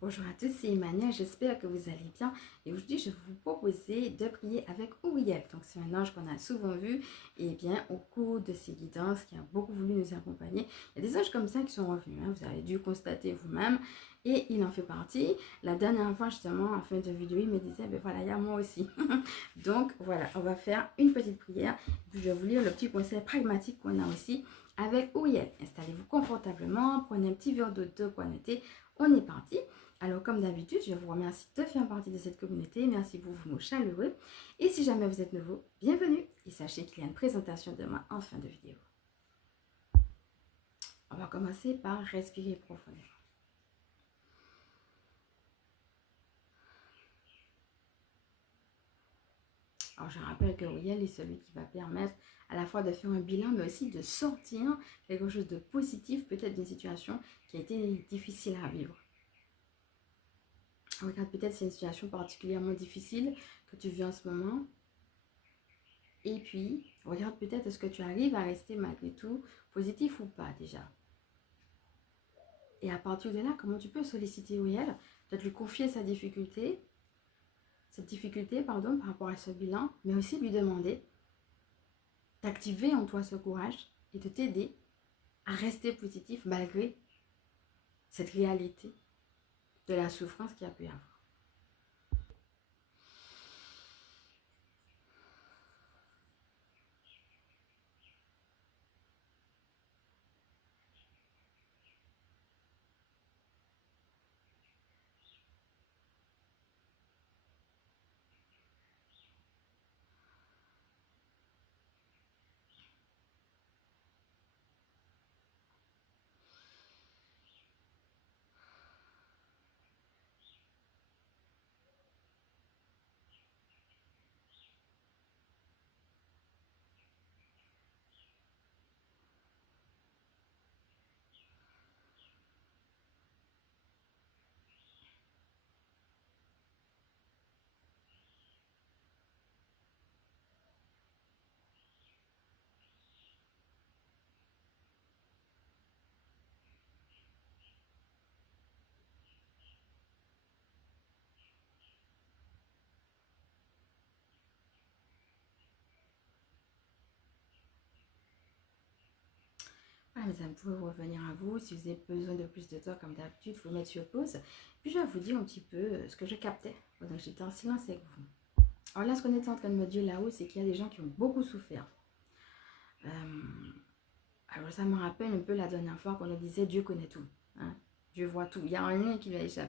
Bonjour à tous, c'est Emmanuel, j'espère que vous allez bien. Et aujourd'hui, je vais vous proposer de prier avec Uriel. Donc, c'est un ange qu'on a souvent vu. Et bien, au cours de ces guidances, qui a beaucoup voulu nous accompagner, il y a des anges comme ça qui sont revenus. Vous avez dû constater vous-même. Et il en fait partie. La dernière fois, justement, en fin de vidéo, il me disait, ben voilà, il y a moi aussi. Donc, voilà, on va faire une petite prière. Puis, je vais vous lire le petit conseil pragmatique qu'on a aussi avec Uriel. Installez-vous confortablement, prenez un petit verre d'eau de quoi noter. On est parti. Alors, comme d'habitude, je vous remercie de faire partie de cette communauté. Merci pour vos mots chaleureux. Et si jamais vous êtes nouveau, bienvenue. Et sachez qu'il y a une présentation demain en fin de vidéo. On va commencer par respirer profondément. Alors, je rappelle que Uriel est celui qui va permettre à la fois de faire un bilan, mais aussi de sortir quelque chose de positif, peut-être d'une situation qui a été difficile à vivre. Regarde, peut-être c'est une situation particulièrement difficile que tu vis en ce moment. Et puis, regarde peut-être est-ce que tu arrives à rester malgré tout positif ou pas déjà. Et à partir de là, comment tu peux solliciter Uriel, peut-être lui confier cette difficulté, par rapport à ce bilan, mais aussi lui demander d'activer en toi ce courage et de t'aider à rester positif malgré cette réalité de la souffrance qu'il y a pu y avoir. Voilà, mes amis, vous pouvez revenir à vous. Si vous avez besoin de plus de temps, comme d'habitude, il faut mettre sur pause. Puis je vais vous dire un petit peu ce que je captais pendant que j'étais en silence avec vous. Alors là, ce qu'on était en train de me dire là-haut, c'est qu'il y a des gens qui ont beaucoup souffert. Alors ça me rappelle un peu la dernière fois qu'on nous disait Dieu connaît tout. Hein? Dieu voit tout. Il y a rien qui lui a échappé.